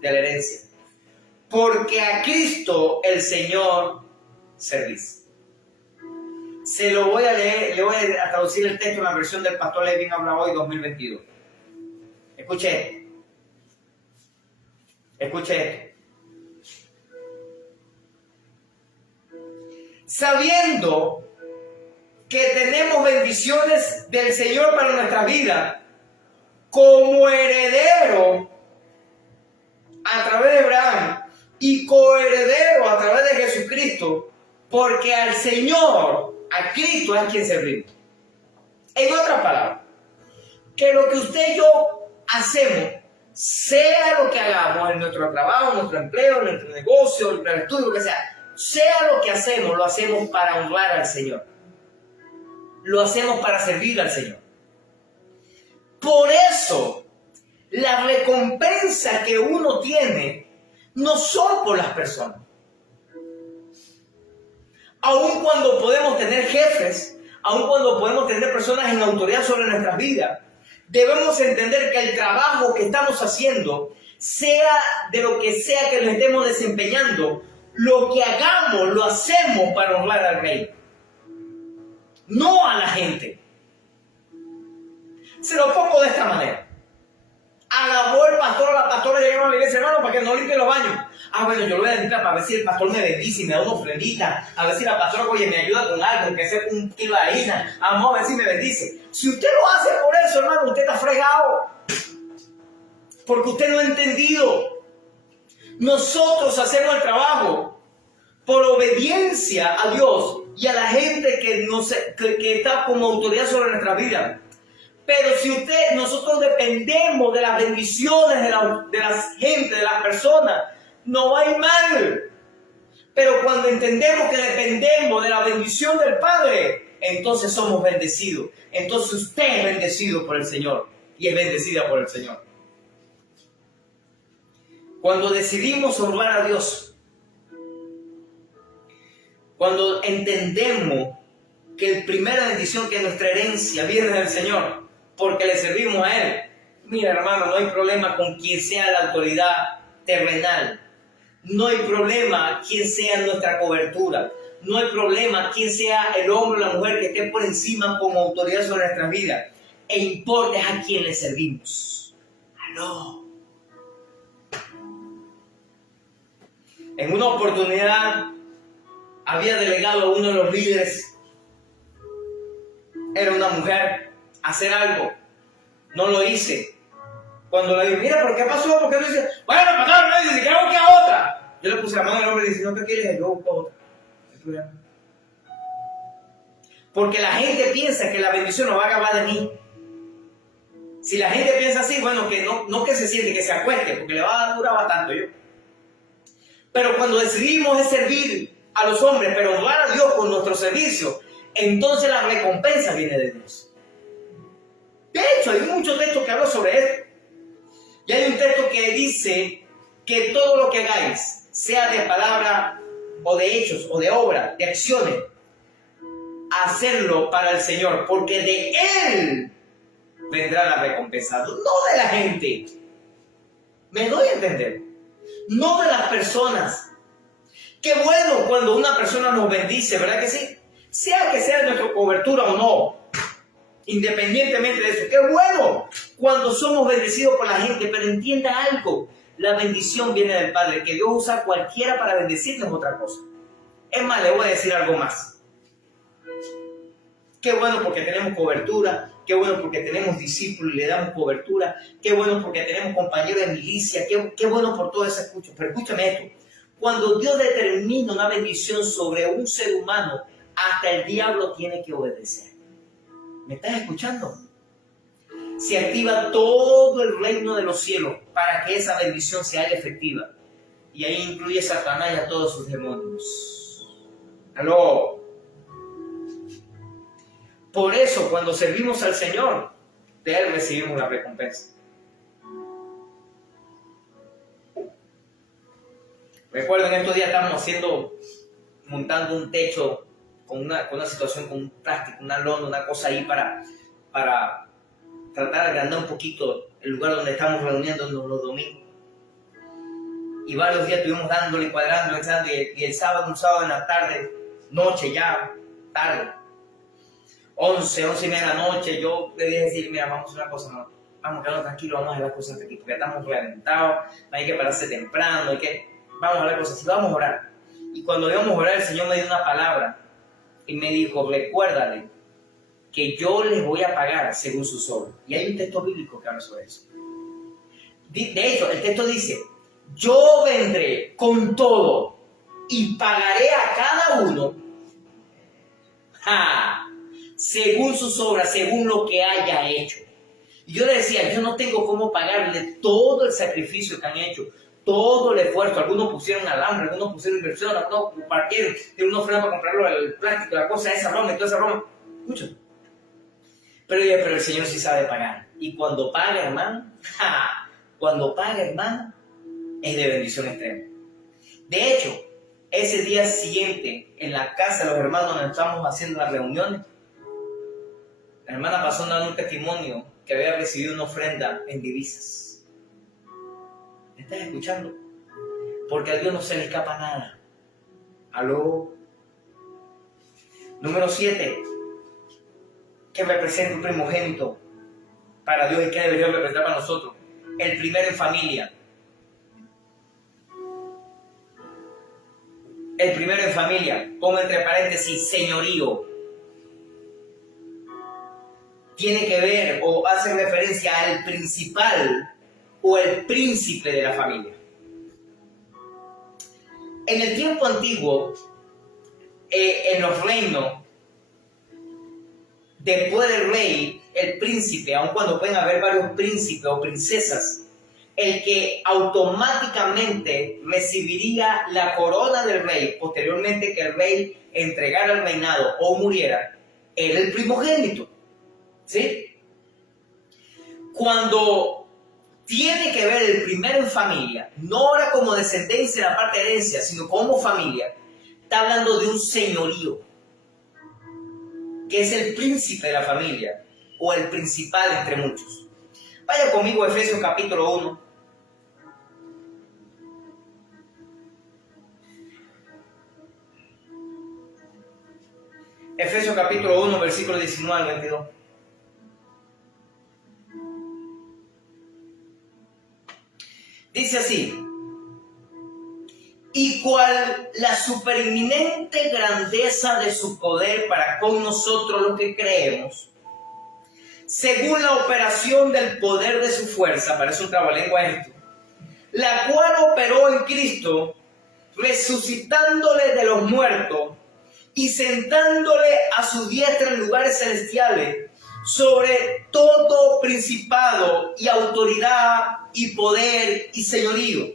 de la herencia. Porque a Cristo el Señor servís. Se lo voy a leer, le voy a traducir el texto en la versión del pastor Levin habla hoy 2022. Escuche esto. Sabiendo que tenemos bendiciones del Señor para nuestra vida, como heredero a través de Abraham y coheredero a través de Jesucristo, porque al Señor, a Cristo es quien servimos. En otras palabras, que lo que usted y yo hacemos sea lo que hagamos en nuestro trabajo, en nuestro empleo, en nuestro negocio, en nuestro estudio, lo que sea lo que hacemos, lo hacemos para honrar al Señor. Lo hacemos para servir al Señor. Por eso, la recompensa que uno tiene no son por las personas. Aun cuando podemos tener jefes, aun cuando podemos tener personas en autoridad sobre nuestras vidas, debemos entender que el trabajo que estamos haciendo, sea de lo que sea que lo estemos desempeñando, lo que hagamos lo hacemos para honrar al Rey, no a la gente. Se lo pongo de esta manera. Alabó el pastor, la pastora llegaron a la iglesia, hermano, para que no limpie los baños. Ah, bueno, yo lo voy a limpiar para ver si el pastor me bendice y me da una ofrendita. A ver si la pastora, oye, me ayuda con algo, que sea un kilo de harina. Vamos a ver si me bendice. Si usted lo hace por eso, hermano, usted está fregado. Porque usted no ha entendido. Nosotros hacemos el trabajo por obediencia a Dios y a la gente que está como autoridad sobre nuestra vida. Pero si nosotros dependemos de las bendiciones de la gente, de las personas, no va a ir mal. Pero cuando entendemos que dependemos de la bendición del Padre, entonces somos bendecidos. Entonces usted es bendecido por el Señor y es bendecida por el Señor. Cuando decidimos honrar a Dios, cuando entendemos que la primera bendición, que nuestra herencia viene del Señor, porque le servimos a Él. Mira, hermano, no hay problema con quien sea la autoridad terrenal. No hay problema quien sea nuestra cobertura. No hay problema quien sea el hombre o la mujer que esté por encima como autoridad sobre nuestras vidas. E importa es a quien le servimos. ¡Aló! En una oportunidad había delegado a uno de los líderes, era una mujer, hacer algo. No lo hice. Cuando le dije, mira, ¿por qué pasó? ¿Por qué no hice? Bueno, pasó, no dice, ¿qué hago que a otra? Yo le puse la mano al hombre y dice, no te quieres, yo busco otra. No hay problema. Porque la gente piensa que la bendición no va a acabar de mí. Si la gente piensa así, bueno, que no que se siente, que se acueste, porque le va a durar bastante yo. Pero cuando decidimos es servir a los hombres, pero honrar a Dios con nuestro servicio, entonces la recompensa viene de Dios. De hecho, hay muchos textos que hablan sobre esto. Y hay un texto que dice que todo lo que hagáis, sea de palabra o de hechos o de obra, de acciones, hacerlo para el Señor, porque de Él vendrá la recompensa, no de la gente. ¿Me doy a entender? No de las personas. Qué bueno cuando una persona nos bendice, ¿verdad que sí? Sea que sea nuestra cobertura o no. Independientemente de eso, qué bueno cuando somos bendecidos por la gente, pero entienda algo, la bendición viene del Padre, que Dios usa a cualquiera para bendecirnos es otra cosa. Es más, le voy a decir algo más. Qué bueno porque tenemos cobertura, qué bueno porque tenemos discípulos y le damos cobertura, qué bueno porque tenemos compañeros de milicia, qué bueno por todo eso escucho. Pero escúchame esto, cuando Dios determina una bendición sobre un ser humano, hasta el diablo tiene que obedecer. ¿Me estás escuchando? Se activa todo el reino de los cielos para que esa bendición sea efectiva. Y ahí incluye a Satanás y a todos sus demonios. ¿Aló? Por eso, cuando servimos al Señor, de Él recibimos la recompensa. Recuerdo, en estos días estábamos montando un techo con una situación, con un plástico, una lona, una cosa ahí para tratar de agrandar un poquito el lugar donde estamos reuniéndonos los domingos. Y varios días estuvimos dándole, cuadrando, y el sábado, un sábado en la tarde, noche ya, tarde, 11 y media de la noche, yo le dije decir, mira, vamos a hacer una cosa, no, vamos a quedarnos tranquilos, vamos a hacer las cosas aquí, porque estamos reventados, hay que pararse temprano, vamos a hablar cosas así, vamos a orar. Y cuando íbamos a orar, el Señor me dio una palabra y me dijo, recuérdale que yo les voy a pagar según sus obras. Y hay un texto bíblico que habla sobre eso. De hecho, el texto dice, yo vendré con todo y pagaré a cada uno según sus obras, según lo que haya hecho. Y yo le decía, yo no tengo cómo pagarle todo el sacrificio que han hecho, todo el esfuerzo. Algunos pusieron alambre, algunos pusieron inversión, algunos partieron, tienen una ofrenda para comprarlo, el plástico, la cosa, esa broma y toda esa broma. Escucha. Pero el Señor sí sabe pagar. Y cuando paga, hermano, cuando paga, hermano, es de bendición extrema. De hecho, ese día siguiente, en la casa de los hermanos donde estábamos haciendo las reuniones, la hermana pasó dando un testimonio que había recibido una ofrenda en divisas. ¿Me estás escuchando? Porque a Dios no se le escapa nada. ¿Aló? Número 7. ¿Qué representa un primogénito para Dios y qué debería representar para nosotros? El primero en familia. El primero en familia, pongo entre paréntesis, señorío. Tiene que ver o hace referencia al principal o el príncipe de la familia. En el tiempo antiguo, en los reinos, después del rey, el príncipe, aun cuando pueden haber varios príncipes o princesas, el que automáticamente recibiría la corona del rey, posteriormente que el rey entregara el reinado o muriera, era el primogénito. ¿Sí? Cuando tiene que ver el primero en familia, no ahora como descendencia en la parte de herencia, sino como familia, está hablando de un señorío, que es el príncipe de la familia, o el principal entre muchos. Vaya conmigo a Efesios capítulo 1. Efesios capítulo 1, versículo 19 al 22. Dice así: y cual la supereminente grandeza de su poder para con nosotros los que creemos, según la operación del poder de su fuerza, parece un trabalengua esto, la cual operó en Cristo, resucitándole de los muertos y sentándole a su diestra en lugares celestiales, sobre todo principado y autoridad y poder y señorío,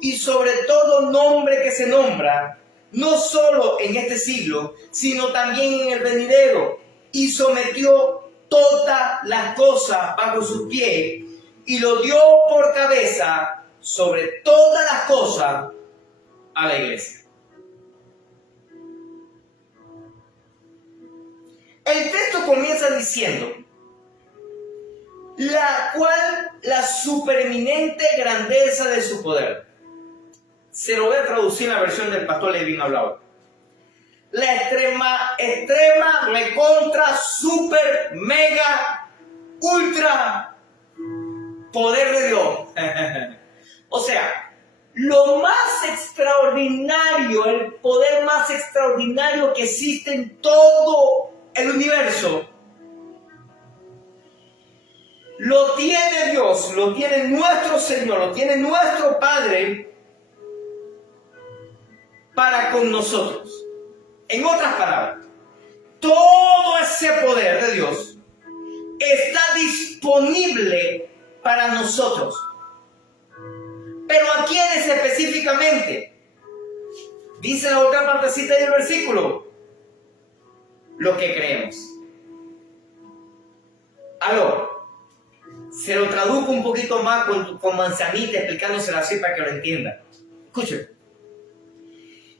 y sobre todo nombre que se nombra, no solo en este siglo, sino también en el venidero, y sometió todas las cosas bajo sus pies, y lo dio por cabeza sobre todas las cosas a la iglesia. El texto comienza diciendo, la cual la supereminente grandeza de su poder. Se lo voy a traducir en la versión del pastor Levin hablado. La extrema, recontra, super, mega, ultra poder de Dios. O sea, lo más extraordinario, el poder más extraordinario que existe en todo el universo, lo tiene Dios, lo tiene nuestro Señor, lo tiene nuestro Padre para con nosotros. En otras palabras, todo ese poder de Dios está disponible para nosotros. ¿Pero a quiénes específicamente? Dice la otra partecita del versículo: lo que creemos. Aló, se lo traduzco un poquito más con manzanita, explicándoselo así para que lo entienda. Escuchen.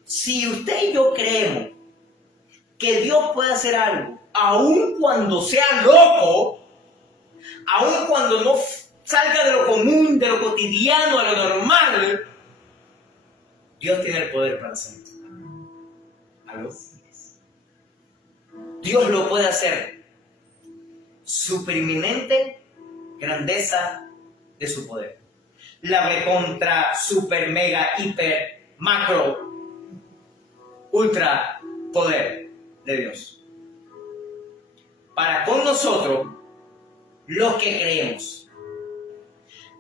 Si usted y yo creemos que Dios puede hacer algo, aun cuando sea loco, aun cuando no salga de lo común, de lo cotidiano, de lo normal, Dios tiene el poder para hacerlo. ¿Aló? Dios lo puede hacer. Supereminente grandeza de su poder. La recontra, super, mega, hiper, macro, ultra poder de Dios. Para con nosotros, los que creemos.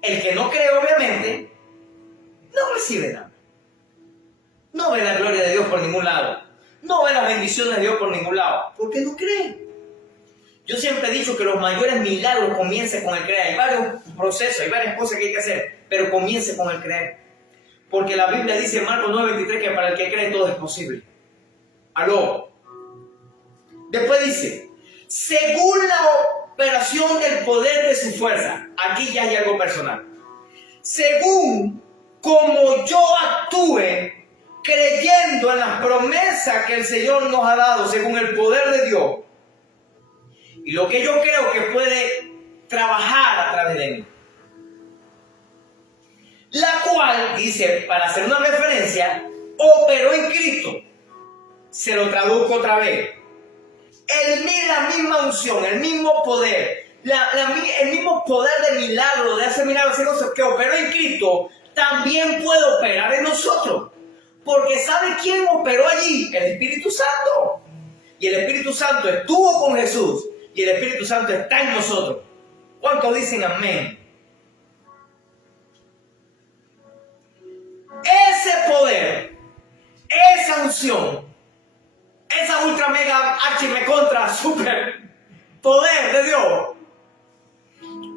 El que no cree, obviamente, no recibe nada. No ve la gloria de Dios por ningún lado. No ve las bendiciones de Dios por ningún lado. Porque no cree. Yo siempre he dicho que los mayores milagros comienzan con el creer. Hay varios procesos, hay varias cosas que hay que hacer, pero comience con el creer. Porque la Biblia dice en Marcos 9:23 que para el que cree todo es posible. Aló. Después dice, según la operación del poder de su fuerza. Aquí ya hay algo personal. Según como yo actúe creyendo en las promesas que el Señor nos ha dado, según el poder de Dios. Y lo que yo creo que puede trabajar a través de mí. La cual, dice, para hacer una referencia, operó en Cristo. Se lo traduzco otra vez. La misma unción, el mismo poder, el mismo poder de milagro, de hacer milagros, que operó en Cristo, también puede operar en nosotros. Porque ¿sabe quién operó allí? El Espíritu Santo. Y el Espíritu Santo estuvo con Jesús. Y el Espíritu Santo está en nosotros. ¿Cuántos dicen amén? Ese poder, esa unción, esa ultra mega archi recontra super poder de Dios,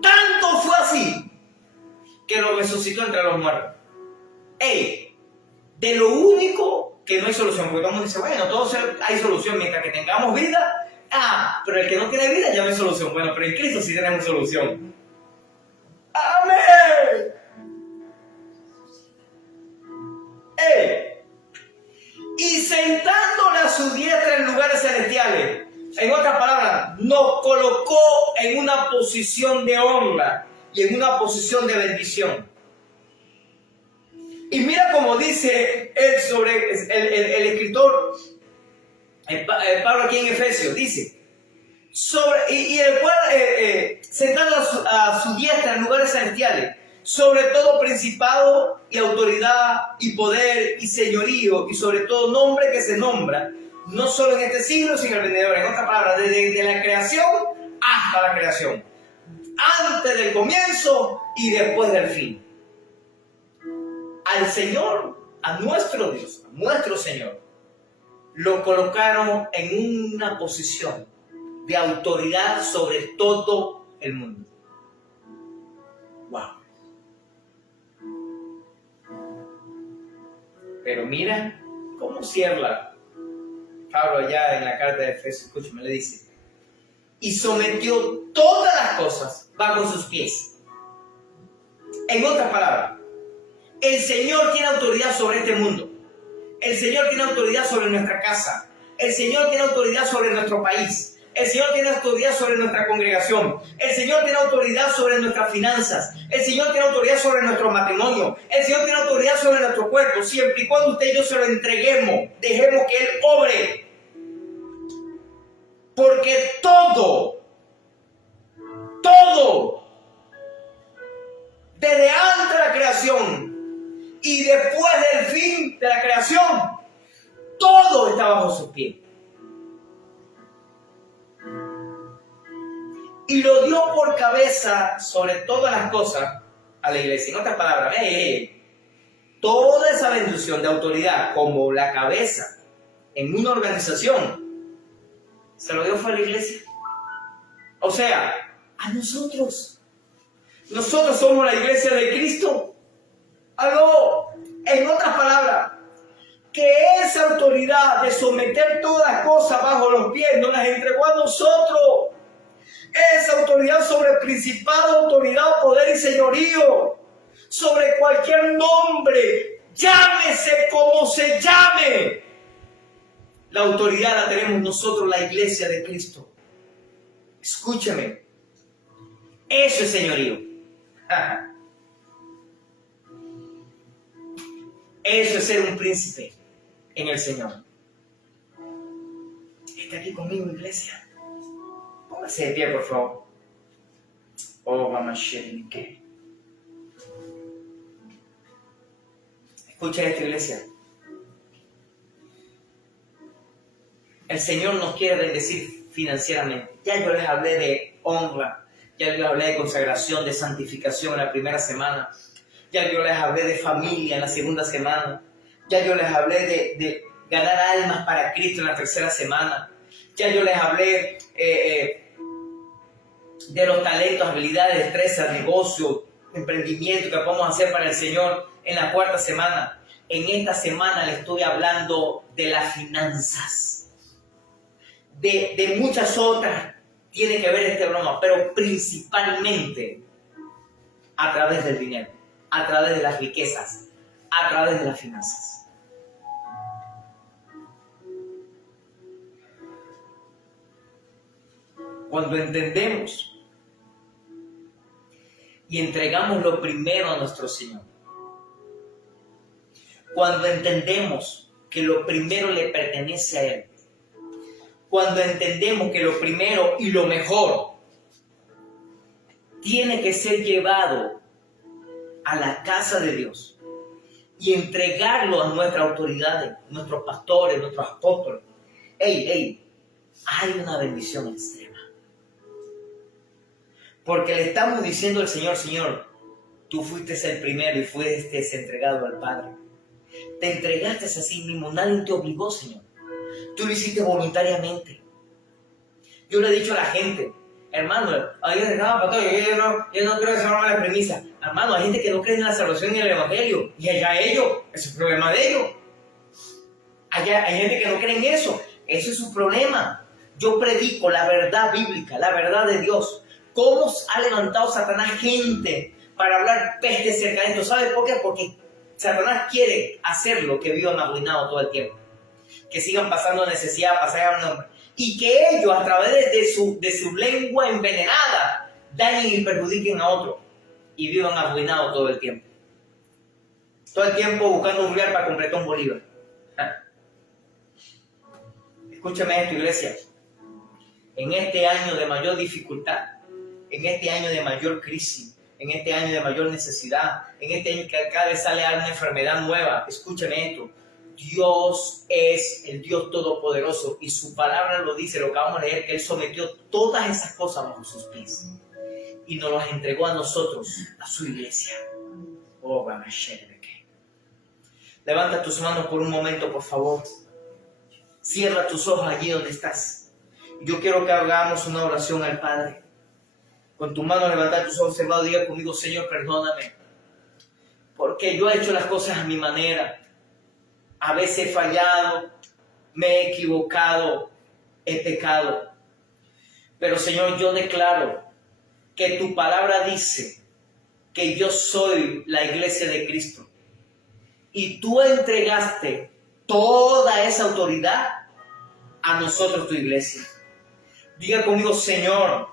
tanto fue así que lo resucitó entre los muertos. De lo único que no hay solución, porque todo el mundo dice, bueno, todo hay solución mientras que tengamos vida. Pero el que no tiene vida ya no hay solución. Bueno, pero en Cristo sí tenemos solución. ¡Amén! Y sentándole a su diestra en lugares celestiales. En otras palabras, nos colocó en una posición de honra y en una posición de bendición. Y mira cómo dice él sobre el escritor, Pablo aquí en Efesios, dice, el cual sentado a su diestra en lugares celestiales, sobre todo principado y autoridad y poder y señorío y sobre todo nombre que se nombra, no solo en este siglo sino en el venidero. En otras palabras, desde la creación hasta la creación, antes del comienzo y después del fin. Al Señor, a nuestro Dios, a nuestro Señor, lo colocaron en una posición de autoridad sobre todo el mundo. ¡Wow! Pero mira cómo cierra Pablo allá en la carta de Efesios. Escúchame, le dice, y sometió todas las cosas bajo sus pies. En otras palabras, el Señor tiene autoridad sobre este mundo. El Señor tiene autoridad sobre nuestra casa. El Señor tiene autoridad sobre nuestro país. El Señor tiene autoridad sobre nuestra congregación. El Señor tiene autoridad sobre nuestras finanzas. El Señor tiene autoridad sobre nuestro matrimonio. El Señor tiene autoridad sobre nuestro cuerpo. Siempre y cuando usted y yo se lo entreguemos, dejemos que Él obre. Porque todo, desde antes de la creación y después del fin de la creación, todo está bajo sus pies. Y lo dio por cabeza sobre todas las cosas a la iglesia. En otras palabras, toda esa bendición de autoridad como la cabeza en una organización, se lo dio fue a la iglesia. O sea, a nosotros. Nosotros somos la iglesia de Cristo. Algo, en otras palabras, que esa autoridad de someter todas las cosas bajo los pies nos las entregó a nosotros. Esa autoridad sobre principado, autoridad, poder y señorío, sobre cualquier nombre, llámese como se llame. La autoridad la tenemos nosotros, la iglesia de Cristo. Escúcheme, eso es señorío. Eso es ser un príncipe en el Señor. Está aquí conmigo, iglesia. Póngase de pie, por favor. Oh, mamá, ¿qué? Escucha esta, iglesia. El Señor nos quiere bendecir financieramente. Ya yo les hablé de honra, ya yo les hablé de consagración, de santificación en la primera semana, ya yo les hablé de familia en la segunda semana, ya yo les hablé de ganar almas para Cristo en la tercera semana, ya yo les hablé de los talentos, habilidades, destrezas, negocio, emprendimiento que podemos hacer para el Señor en la cuarta semana. En esta semana le estoy hablando de las finanzas, de muchas otras tiene que ver este broma, pero principalmente a través del dinero, a través de las riquezas, a través de las finanzas. Cuando entendemos y entregamos lo primero a nuestro Señor, cuando entendemos que lo primero le pertenece a Él, cuando entendemos que lo primero y lo mejor tiene que ser llevado a la casa de Dios y entregarlo a nuestras autoridades, nuestros pastores, nuestros apóstoles, hay una bendición extrema. Porque le estamos diciendo al Señor, Señor, tú fuiste el primero y fuiste entregado al Padre. Te entregaste a sí mismo, nadie te obligó, Señor. Tú lo hiciste voluntariamente. Yo le he dicho a la gente, hermano, yo no creo que se llame la premisa. Hermano, hay gente que no cree en la salvación ni en el Evangelio. Y allá ellos, ese es el problema de ellos. Allá hay gente que no cree en eso. Eso es su problema. Yo predico la verdad bíblica, la verdad de Dios. ¿Cómo ha levantado Satanás gente para hablar peste cerca de esto? ¿Sabes por qué? Porque Satanás quiere hacer lo que vivan arruinados todo el tiempo. Que sigan pasando necesidad, pasar hambre. Y que ellos, a través de su lengua envenenada, dañen y perjudiquen a otros. Y vivan arruinados todo el tiempo. Todo el tiempo buscando un real para completar un bolívar. Escúchame esto, iglesia. En este año de mayor dificultad, en este año de mayor crisis, en este año de mayor necesidad, en este año que cada vez sale una enfermedad nueva, escúcheme esto. Dios es el Dios Todopoderoso y su palabra lo dice, lo acabamos de leer, que Él sometió todas esas cosas bajo sus pies y nos las entregó a nosotros, a su iglesia. Oh, levanta tus manos por un momento, por favor. Cierra tus ojos allí donde estás. Yo quiero que hagamos una oración al Padre. Con tu mano levantar tus ojos cerrados, diga conmigo, Señor, perdóname. Porque yo he hecho las cosas a mi manera. A veces he fallado, me he equivocado, he pecado. Pero Señor, yo declaro que tu palabra dice que yo soy la iglesia de Cristo. Y tú entregaste toda esa autoridad a nosotros, tu iglesia. Diga conmigo, Señor,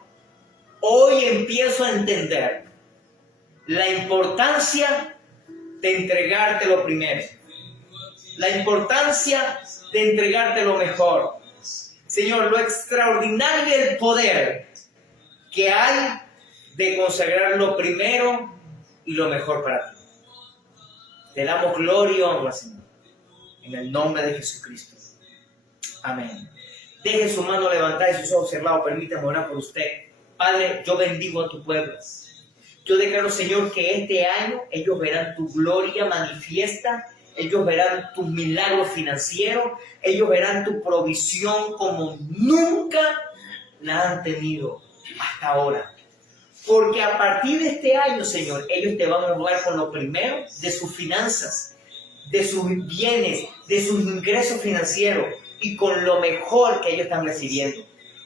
hoy empiezo a entender la importancia de entregarte lo primero. La importancia de entregarte lo mejor. Señor, lo extraordinario del poder que hay de consagrar lo primero y lo mejor para ti. Te damos gloria y honra, Señor, en el nombre de Jesucristo. Amén. Deje su mano levantada y sus ojos cerrados. Permítame orar por usted. Padre, yo bendigo a tu pueblo. Yo declaro, Señor, que este año ellos verán tu gloria manifiesta. Ellos verán tus milagros financieros. Ellos verán tu provisión como nunca la han tenido hasta ahora. Porque a partir de este año, Señor, ellos te van a honrar con lo primero de sus finanzas, de sus bienes, de sus ingresos financieros y con lo mejor que ellos están recibiendo.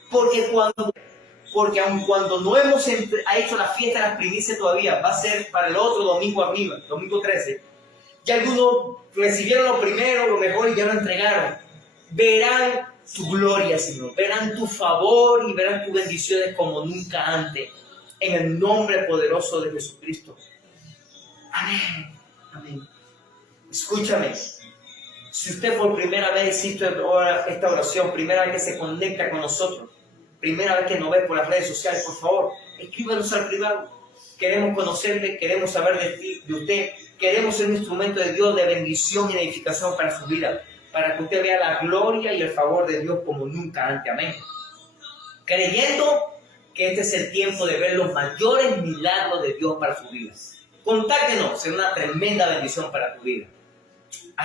Porque aun cuando no hemos hecho la fiesta de las primicias todavía, va a ser para el otro domingo arriba, domingo 13. Ya algunos recibieron lo primero, lo mejor y ya lo entregaron. Verán tu gloria, Señor. Verán tu favor y verán tus bendiciones como nunca antes. En el nombre poderoso de Jesucristo. Amén. Amén. Escúchame. Si usted por primera vez hizo esta oración, primera vez que se conecta con nosotros, primera vez que nos ve por las redes sociales, por favor, escríbanos al privado. Queremos conocerle, queremos saber de usted. Queremos ser un instrumento de Dios de bendición y de edificación para su vida, para que usted vea la gloria y el favor de Dios como nunca antes. Amén. Creyendo que este es el tiempo de ver los mayores milagros de Dios para su vida. Contáctenos, será una tremenda bendición para tu vida.